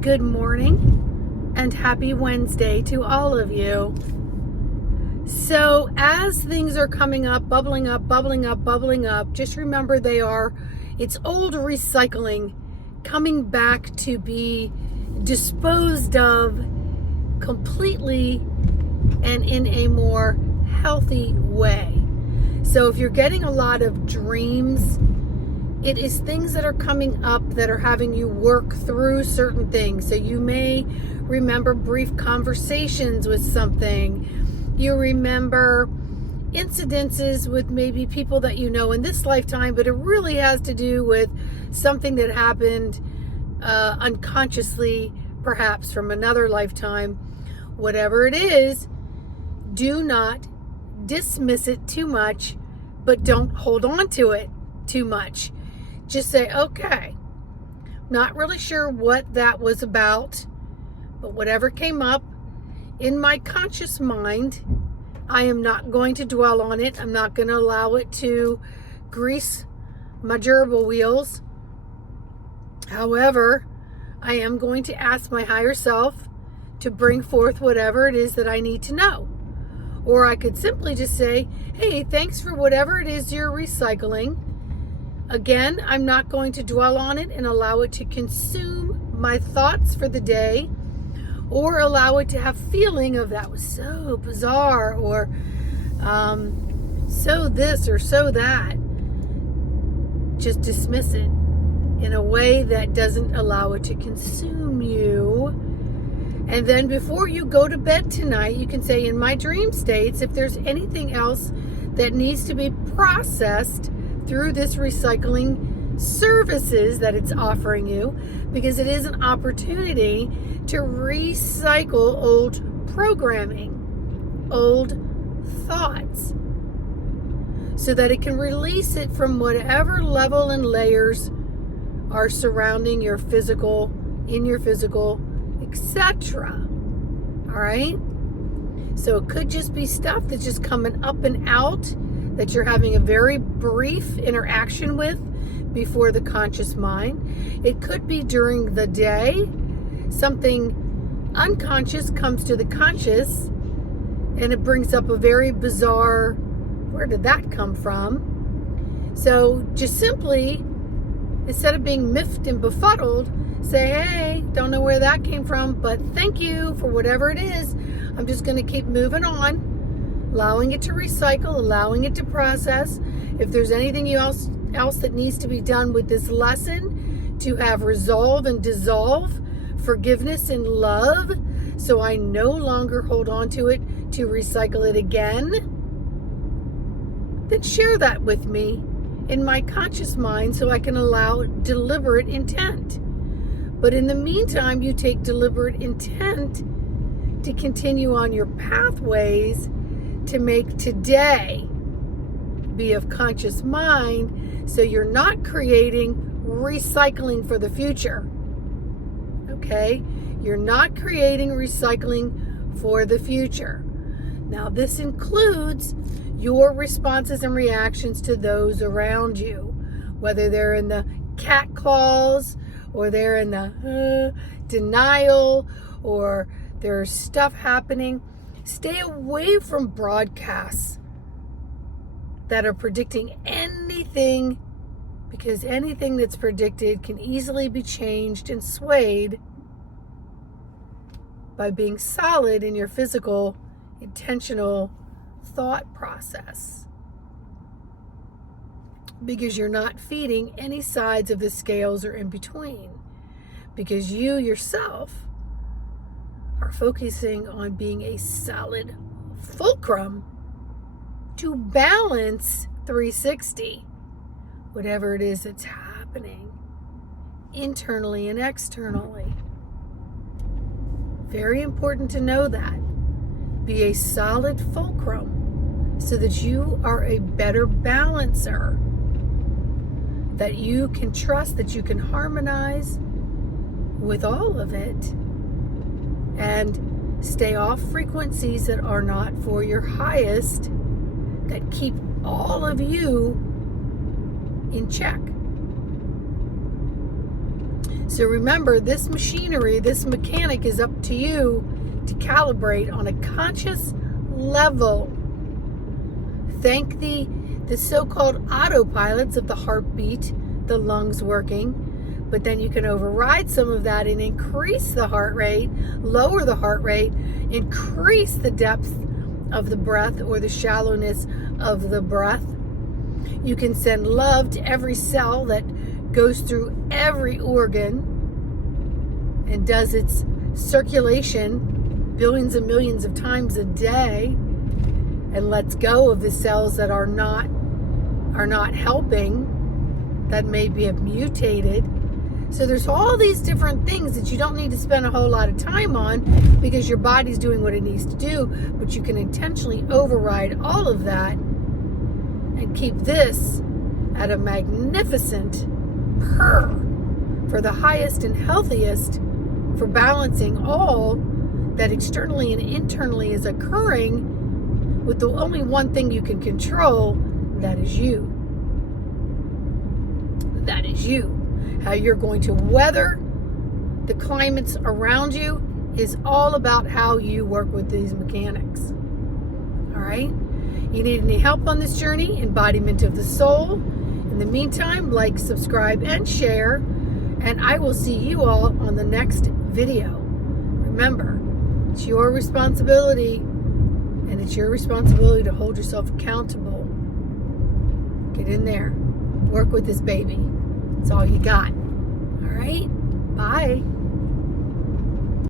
Good morning and happy Wednesday to all of you. So as things are coming up, bubbling up, just remember it's old recycling coming back to be disposed of completely and in a more healthy way. So if you're getting a lot of dreams, it is things that are coming up that are having you work through certain things. So you may remember brief conversations with something. You remember incidences with maybe people that you know in this lifetime, but it really has to do with something that happened unconsciously, perhaps from another lifetime. Whatever it is, do not dismiss it too much, but don't hold on to it too much. Just say, okay, not really sure what that was about, but whatever came up in my conscious mind, I am not going to dwell on it. I'm not going to allow it to grease my gerbil wheels. However, I am going to ask my higher self to bring forth whatever it is that I need to know. Or I could simply just say, hey, thanks for whatever it is you're recycling. Again, I'm not going to dwell on it and allow it to consume my thoughts for the day, or allow it to have feeling of that was so bizarre, or so this or so that. Just dismiss it in a way that doesn't allow it to consume you. And then before you go to bed tonight, you can say, in my dream states, if there's anything else that needs to be processed through this recycling services that it's offering you, because it is an opportunity to recycle old programming, old thoughts, so that it can release it from whatever level and layers are surrounding your physical, in your physical, etc. All right? So it could just be stuff that's just coming up and out that you're having a very brief interaction with before the conscious mind. It could be during the day, something unconscious comes to the conscious and it brings up a very bizarre, where did that come from? So just simply, instead of being miffed and befuddled, say, hey, don't know where that came from, but thank you for whatever it is. I'm just going to keep moving on, allowing it to recycle, allowing it to process. If there's anything else that needs to be done with this lesson to have resolve and dissolve, forgiveness and love, so I no longer hold on to it to recycle it again, then share that with me in my conscious mind so I can allow deliberate intent. But in the meantime, you take deliberate intent to continue on your pathways to make today be of conscious mind, so you're not creating recycling for the future. Okay? You're not creating recycling for the future. Now, this includes your responses and reactions to those around you, whether they're in the cat claws, or they're in the denial, or there's stuff happening. Stay away from broadcasts that are predicting anything, because anything that's predicted can easily be changed and swayed by being solid in your physical, intentional thought process. Because you're not feeding any sides of the scales or in between. Because you yourself are focusing on being a solid fulcrum to balance 360, whatever it is that's happening internally and externally. Very important to know that. Be a solid fulcrum so that you are a better balancer, that you can trust, that you can harmonize with all of it, and stay off frequencies that are not for your highest, that keep all of you in check. So remember, this machinery, this mechanic is up to you to calibrate on a conscious level. Thank the so-called autopilots of the heartbeat, the lungs working, but then you can override some of that and increase the heart rate, lower the heart rate, increase the depth of the breath or the shallowness of the breath. You can send love to every cell that goes through every organ and does its circulation billions and millions of times a day, and lets go of the cells that are not helping, that maybe have mutated. So there's all these different things that you don't need to spend a whole lot of time on because your body's doing what it needs to do, but you can intentionally override all of that and keep this at a magnificent purr for the highest and healthiest, for balancing all that externally and internally is occurring with the only one thing you can control, that is you. That is you. How you're going to weather the climates around you is all about how you work with these mechanics. All right? You need any help on this journey, embodiment of the soul? In the meantime, like, subscribe, and share, and I will see you all on the next video. Remember, it's your responsibility, and it's your responsibility to hold yourself accountable. Get in there. Work with this baby. It's all you got. All right? Bye.